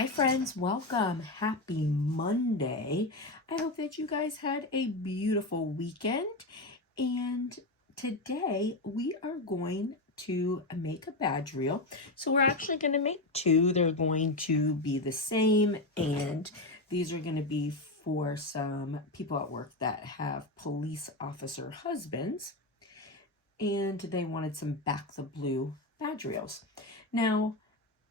Hi friends, welcome. Happy Monday. I hope that you guys had a beautiful weekend. And today we are going to make a badge reel. So we're actually going to make two. They're going to be the same, and these are going to be for some people at work that have police officer husbands, and they wanted some Back the Blue badge reels. Now,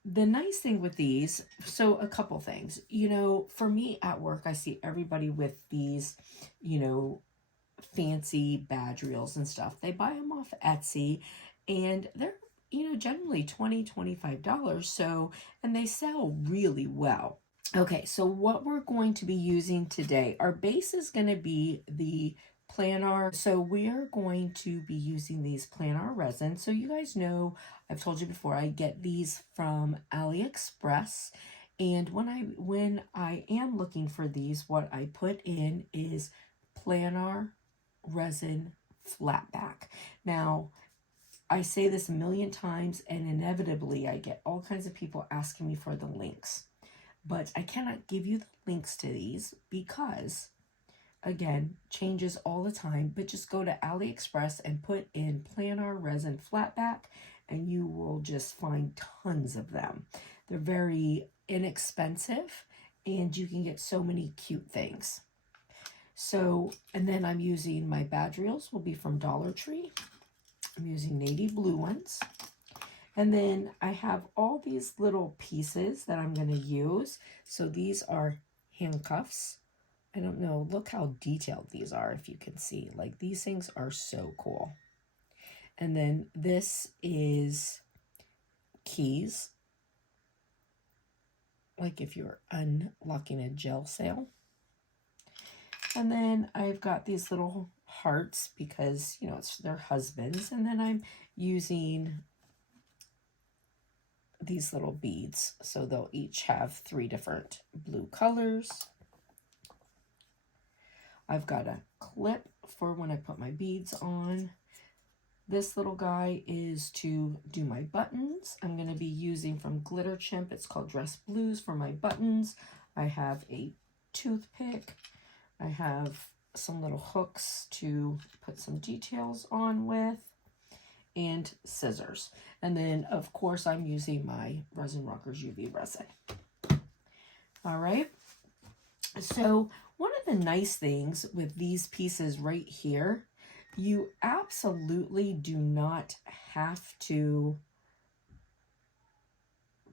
the nice thing with these, so a couple things, for me at work, I see everybody with these, fancy badge reels and stuff. They buy them off Etsy, and they're, generally $20-$25. So, and they sell really well. Okay, so what we're going to be using today, our base is going to be the planar. So we are going to be using these planar resin. So you guys know, I've told you before, I get these from AliExpress. And when I am looking for these, what I put in is planar resin flatback. Now, I say this a million times, and inevitably I get all kinds of people asking me for the links. But I cannot give you the links to these because, again, changes all the time. But just go to AliExpress and put in planar resin flatback, and you will just find tons of them. They're very inexpensive, and you can get so many cute things. So, and then I'm using my badge reels will be from Dollar Tree. I'm using navy blue ones. And then I have all these little pieces that I'm going to use. So these are handcuffs. I don't know, look how detailed these are, if you can see. Like, these things are so cool. And then this is keys, like if you're unlocking a jail cell. And then I've got these little hearts because, it's their husbands. And then I'm using these little beads, so they'll each have 3 different blue colors. I've got a clip for when I put my beads on. This little guy is to do my buttons. I'm going to be using from Glitter Chimp. It's called Dress Blues for my buttons. I have a toothpick. I have some little hooks to put some details on with, and scissors. And then, of course, I'm using my Resin Rockers UV resin. All right. So one of the nice things with these pieces right here, you absolutely do not have to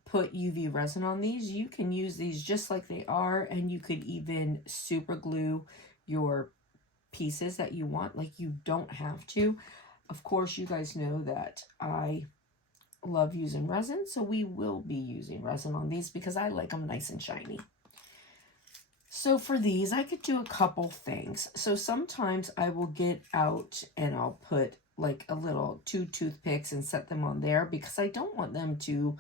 put UV resin on these. You can use these just like they are, and you could even super glue your pieces that you want. Like, you don't have to. Of course, you guys know that I love using resin, so we will be using resin on these because I like them nice and shiny. So for these, I could do a couple things. So sometimes I will get out and I'll put like a little 2 toothpicks and set them on there because I don't want to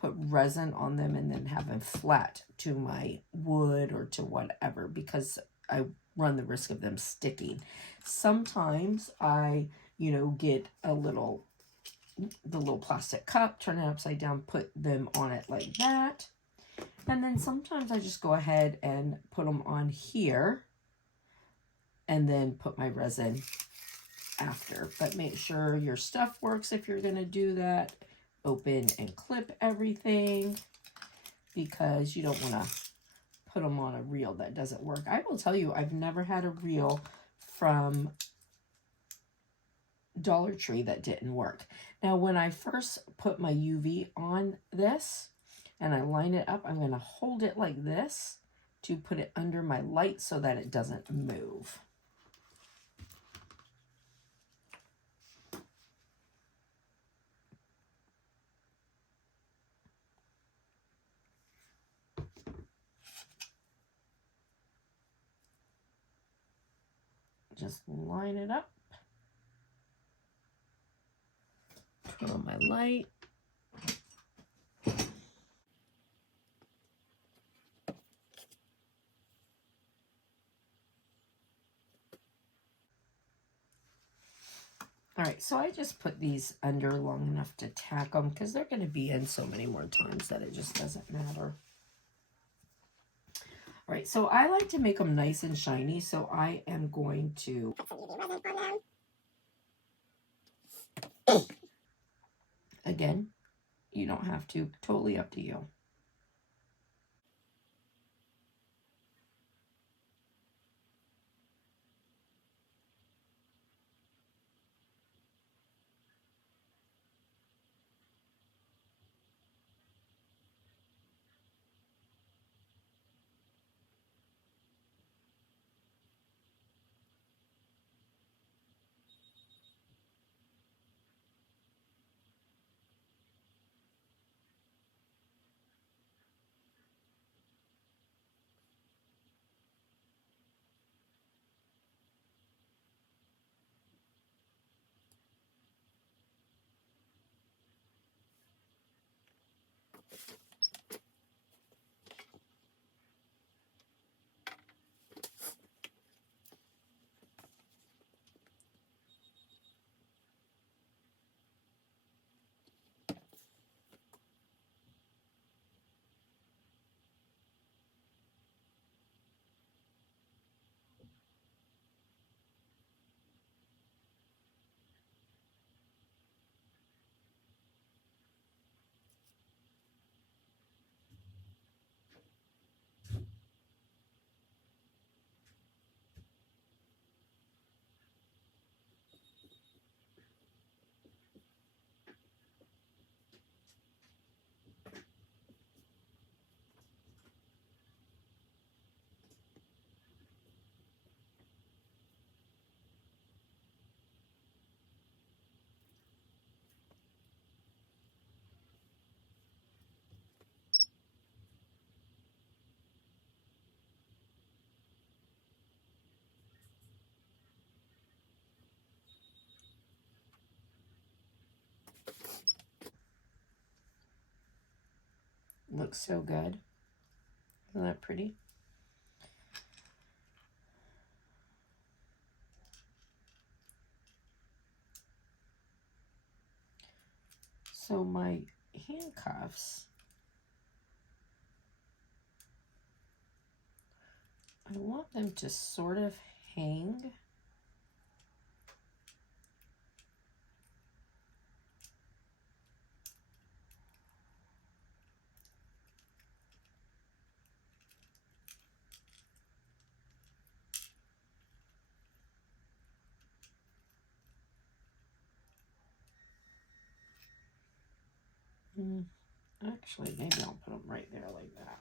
put resin on them and then have them flat to my wood or to whatever, because I run the risk of them sticking. Sometimes I, get the little plastic cup, turn it upside down, put them on it like that. And then sometimes I just go ahead and put them on here and then put my resin after. But make sure your stuff works if you're going to do that. Open and clip everything, because you don't want to put them on a reel that doesn't work. I will tell you, I've never had a reel from Dollar Tree that didn't work. Now, when I first put my UV on this and I line it up, I'm going to hold it like this to put it under my light so that it doesn't move. Just line it up. Turn on my light. All right, so I just put these under long enough to tack them because they're going to be in so many more times that it just doesn't matter. All right, so I like to make them nice and shiny, so I am going to put some UV resin on them. Again, you don't have to, totally up to you. Looks so good. Isn't that pretty? So my handcuffs, I want them to sort of hang. Actually, maybe I'll put them right there like that.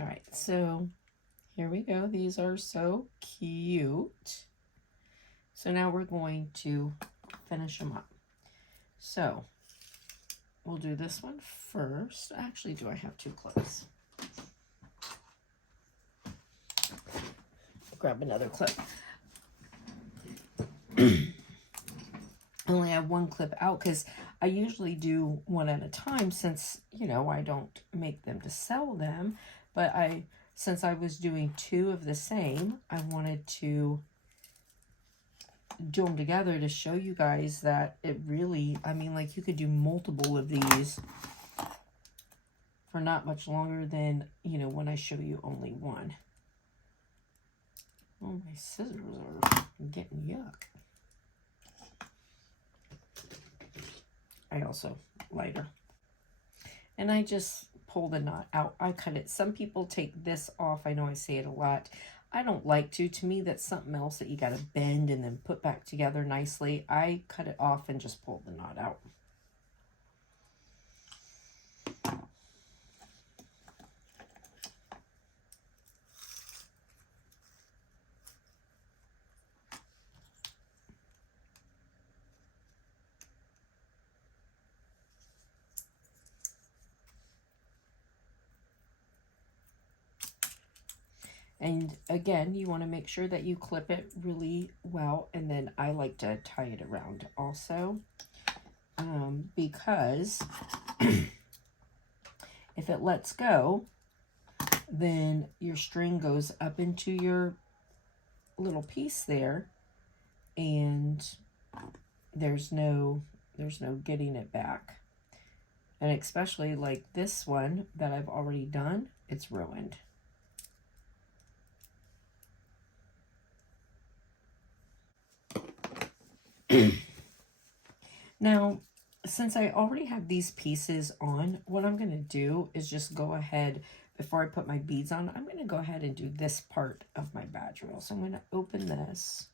All right, so here we go. These are so cute. So now we're going to finish them up. So we'll do this one first. Actually, do I have two clips? Grab another clip. I only have one clip out because I usually do one at a time since, you know, I don't make them to sell them. But since I was doing two of the same, I wanted to do them together to show you guys that it really, I mean, like you could do multiple of these for not much longer than, you know, when I show you only one. Oh, my scissors are getting yuck. I also lighter. And I just pull the knot out. I cut it. Some people take this off. I know I say it a lot. I don't like to. To me, that's something else that you got to bend and then put back together nicely. I cut it off and just pull the knot out. And again, you want to make sure that you clip it really well. And then I like to tie it around also, because if it lets go, then your string goes up into your little piece there, and there's no getting it back. And especially like this one that I've already done, it's ruined. Now, since I already have these pieces on, what I'm going to do is just go ahead, before I put my beads on, I'm going to go ahead and do this part of my badge reel. So I'm going to open this.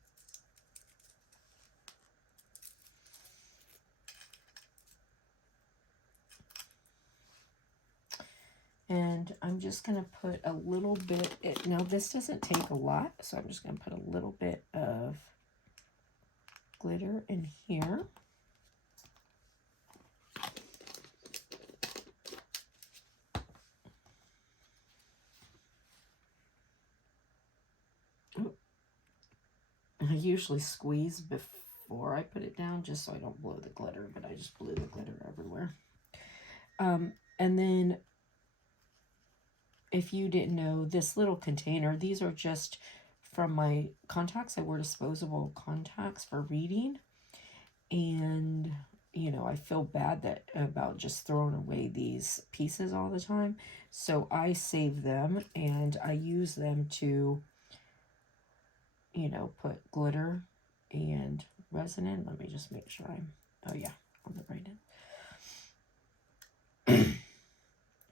And I'm just going to put a little bit, now this doesn't take a lot, so I'm just going to put a little bit of glitter in here. I usually squeeze before I put it down just so I don't blow the glitter, but I just blew the glitter everywhere. And then, if you didn't know, this little container, these are just from my contacts. I wear disposable contacts for reading. And, you know, I feel bad about just throwing away these pieces all the time. So I save them and I use them to, you know, put glitter and resin in. Let me just make sure oh yeah, on the right end.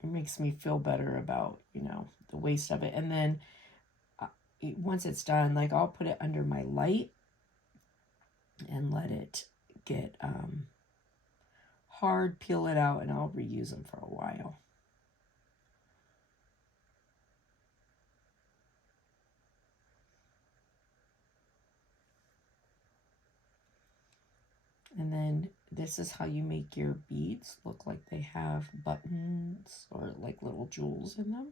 It makes me feel better about, you know, the waste of it. And then once it's done, like I'll put it under my light and let it get hard, peel it out, and I'll reuse them for a while. And then this is how you make your beads look like they have buttons or like little jewels in them.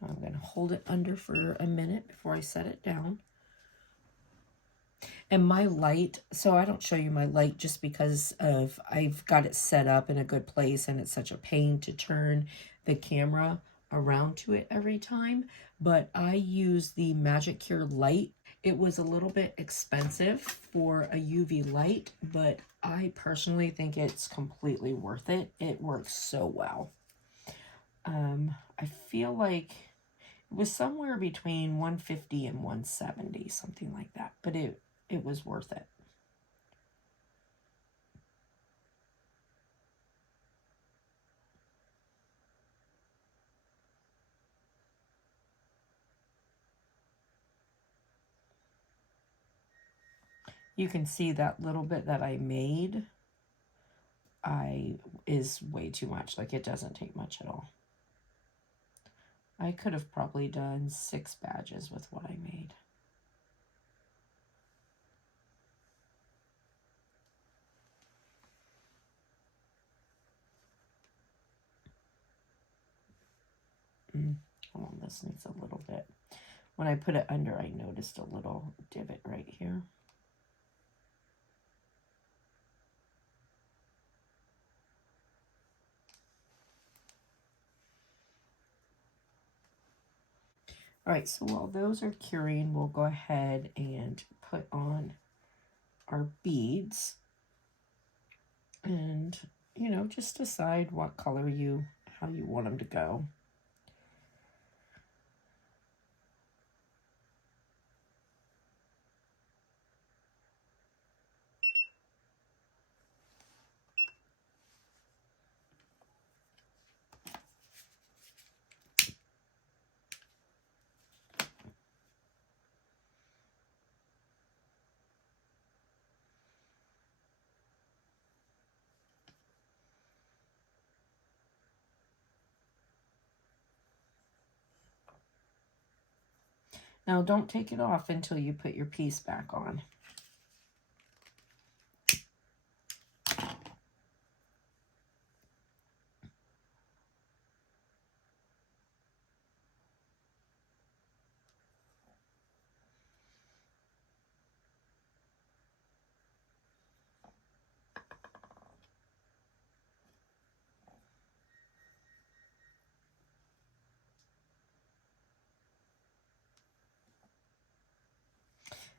I'm going to hold it under for a minute before I set it down. And my light, so I don't show you my light just because of I've got it set up in a good place and it's such a pain to turn the camera around to it every time. But I use the Magic Cure light. It was a little bit expensive for a UV light, but I personally think it's completely worth it. It works so well. I feel like it was somewhere between 150 and 170, something like that. But it was worth it. You can see that little bit that I made is way too much. Like it doesn't take much at all. I could have probably done 6 badges with what I made. Hold on, this needs a little bit. When I put it under, I noticed a little divot right here. All right, so while those are curing, we'll go ahead and put on our beads. And, you know, just decide what color how you want them to go. Now, don't take it off until you put your piece back on.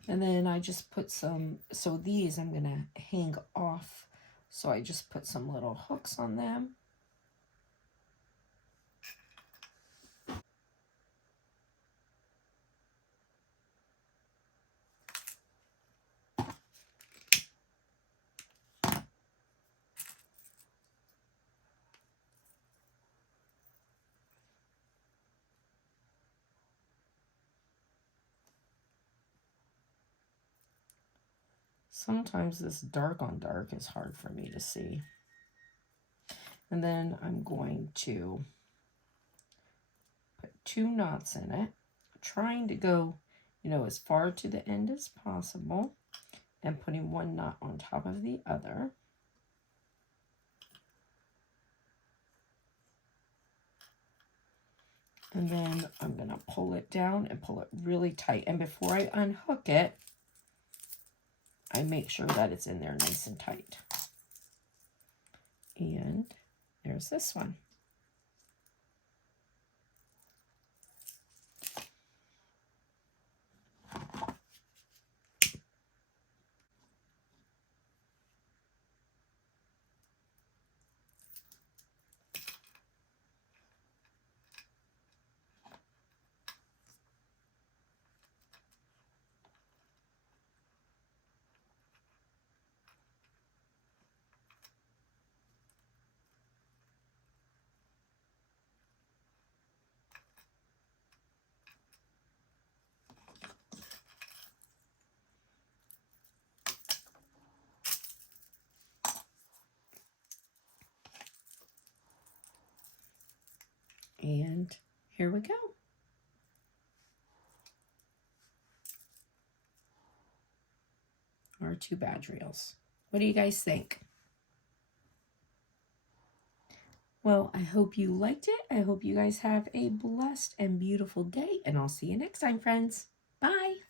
And then I just put some, so these I'm going to hang off. So I just put some little hooks on them. Sometimes this dark on dark is hard for me to see. And then I'm going to put 2 knots in it, trying to go, you know, as far to the end as possible, and putting 1 knot on top of the other. And then I'm going to pull it down and pull it really tight. And before I unhook it, I make sure that it's in there nice and tight. And there's this one. And here we go. Our 2 badge reels. What do you guys think? Well, I hope you liked it. I hope you guys have a blessed and beautiful day, and I'll see you next time, friends. Bye.